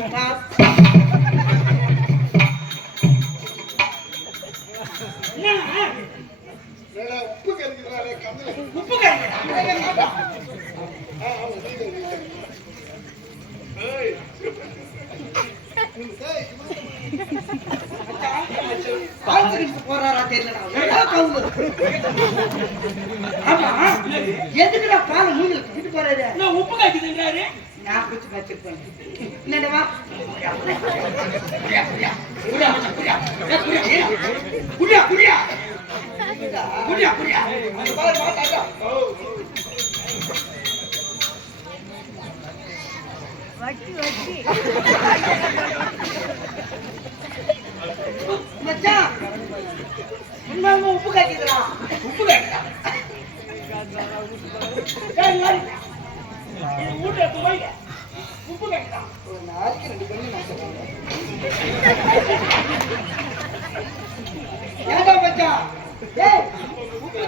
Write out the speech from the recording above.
என்ன வேலை உப்பு கறிக்கிறாரே உப்பு போறாரா எதுக்குடா போறாரு உப்பு காய்க்குதுன்றாரு நான் பிடிச்சி வச்சிருப்பேன் என்னடவா புரியா குடியா குடியா குடியா வட்டி வட்டி மச்சான் உண்மையாலுமே உப்பு காய்க்குதுடா உப்பு காய்க்குதா ஏய், யாரு? உப்பு காய்க்குதா ஒரு நாளைக்கு ரெண்டு பண்ணி நான் ஏய் உப்பு